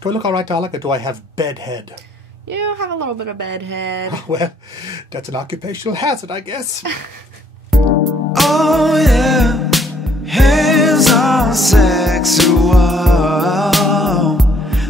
Do I look all right, darling, or do I have bedhead? You have a little bit of bedhead. Well, that's an occupational hazard, I guess. Oh yeah, hands on sexual.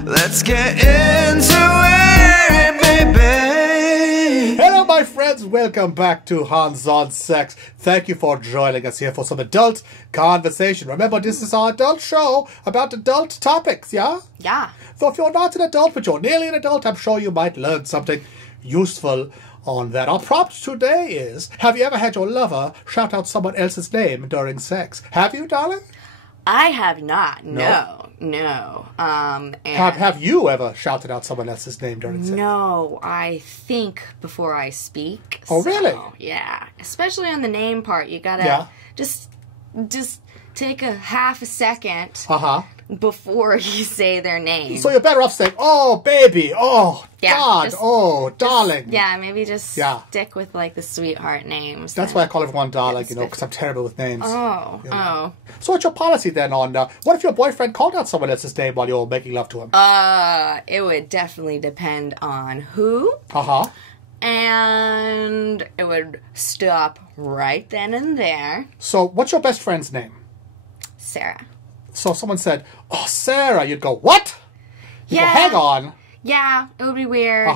Let's get into it, baby. Hello, my friends. Welcome back to Hands on Sex. Thank you for joining us here for some adult conversation. Remember, this is our adult show about adult topics, yeah? Yeah. So if you're not an adult, but you're nearly an adult, I'm sure you might learn something useful on that. Our prompt today is, have you ever had your lover shout out someone else's name during sex? Have you, darling? I have not. No. And Have you ever shouted out someone else's name during sex? no, I think before I speak. Oh, really? Yeah. Especially on the name part. You gotta just take a half a second before you say their name. So you're better off saying, oh, baby, oh, Yeah, God, oh, darling. Yeah, maybe just stick with like the sweetheart names. That's why I call everyone darling, you know, because I'm terrible with names. Oh, you know. So what's your policy then on, what if your boyfriend called out someone else's name while you're making love to him? It would definitely depend on who. And it would stop right then and there. So what's your best friend's name? Sarah. So if someone said, oh, Sarah, you'd go, what? You'd go, hang on. Yeah, it would be weird.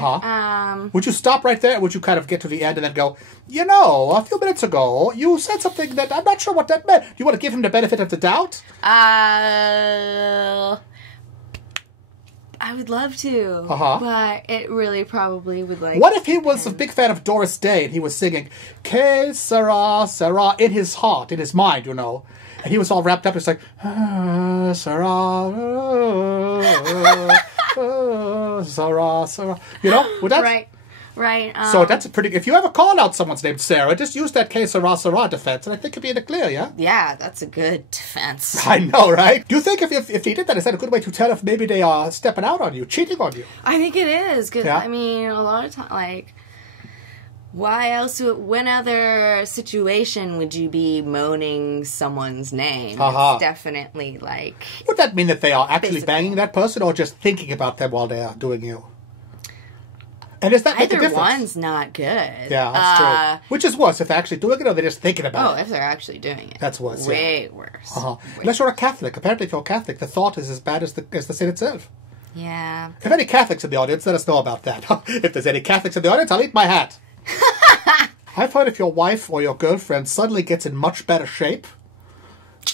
Would you stop right there? Or would you kind of get to the end and then go, you know, a few minutes ago, you said something that I'm not sure what that meant. Do you want to give him the benefit of the doubt? I would love to. But it really probably would like... What if he was a big fan of Doris Day and he was singing, Que sera, sera, in his heart, in his mind, you know? And he was all wrapped up. It's like, sera, Sarah, Sarah. You know? Would that... Right. So that's a pretty... If you ever call out someone's name Sarah, just use that Que sera, Sarah defense, and I think it'd be in the clear, yeah? Yeah, that's a good defense. I know, right? Do you think if he did that, is that a good way to tell if maybe they are stepping out on you, cheating on you? I think it is. Cause, I mean, a lot of times, like... Why else? When other situation would you be moaning someone's name? It's definitely like... Would that mean that they are actually banging that person or just thinking about them while they are doing you? And is that make a difference? Either one's not good. Yeah, that's true. Which is worse, if they're actually doing it or they're just thinking about it? Oh, if they're actually doing it. That's worse, Way worse. Unless you're a Catholic. Apparently, if you're a Catholic, the thought is as bad as the sin itself. Yeah. If any Catholics in the audience, let us know about that. If there's any Catholics in the audience, I'll eat my hat. I've heard if your wife or your girlfriend suddenly gets in much better shape,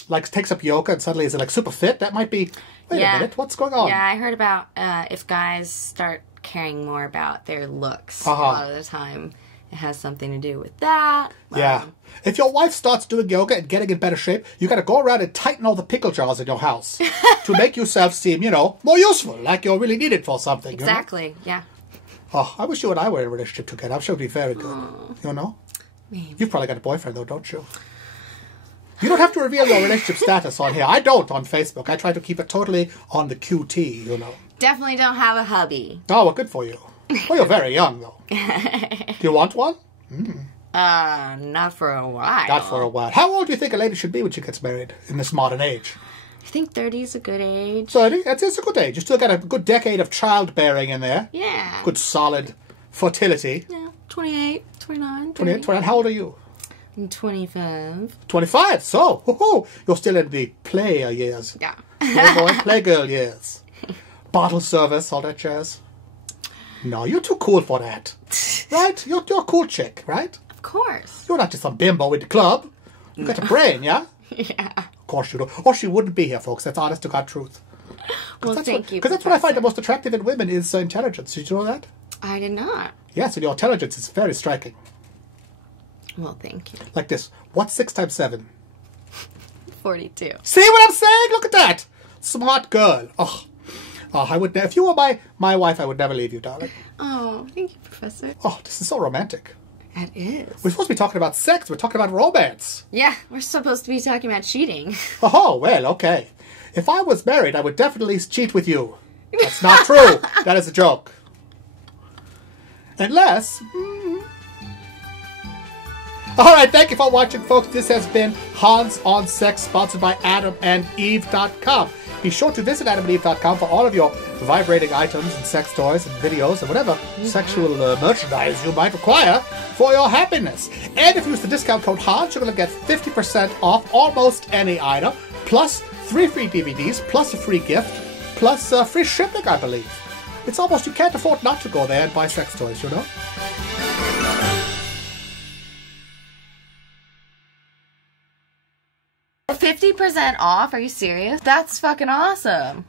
like takes up yoga and suddenly is like super fit, that might be, wait a minute, what's going on? Yeah, I heard about if guys start caring more about their looks. A lot of the time it has something to do with that. Yeah. If your wife starts doing yoga and getting in better shape, you got to go around and tighten all the pickle jars in your house to make yourself seem, you know, more useful, like you're really needed for something. Exactly, yeah. Oh, I wish you and I were in a relationship together. I'm sure it'd be very good. You know? Maybe. You've probably got a boyfriend, though, don't you? You don't have to reveal your relationship status on here. I don't on Facebook. I try to keep it totally on the QT, you know. Definitely don't have a hubby. Oh, well, good for you. Well, you're very young, though. Do you want one? Not for a while. Not for a while. How old do you think a lady should be when she gets married in this modern age? I think 30 is a good age. 30? It's a good age. You still got a good decade of childbearing in there. Yeah. Good solid fertility. Yeah, 28, 29, 28, 29. How old are you? I'm 25. 25. So, you're still in the player years. Yeah. Playboy, playgirl years. Bottle service, all that jazz. No, you're too cool for that. Right? You're a cool chick, right? Of course. You're not just some bimbo in the club. You got a brain, yeah? Yeah. Of course you do. Or she wouldn't be here, folks. That's honest to God truth. Well, thank you. Because that's what I find the most attractive in women is intelligence. Did you know that? I did not. Yes, and your intelligence is very striking. Well, thank you. Like this. What's 6 times 7? 42. See what I'm saying? Look at that. Smart girl. Oh, I would. If you were my wife, I would never leave you, darling. Oh, thank you, Professor. Oh, this is so romantic. It is. We're supposed to be talking about sex. We're talking about romance. Yeah, we're supposed to be talking about cheating. Oh, well, okay. If I was married, I would definitely cheat with you. That's not true. That is a joke. Unless... Alright, thank you for watching, folks. This has been Hans on Sex, sponsored by AdamandEve.com. Be sure to visit AdamandEve.com for all of your vibrating items and sex toys and videos and whatever sexual merchandise you might require for your happiness. And if you use the discount code Hans, you're going to get 50% off almost any item, plus 3 free DVDs, plus a free gift, plus free shipping, I believe. It's almost, you can't afford not to go there and buy sex toys, you know? $50% off? Are you serious? That's fucking awesome.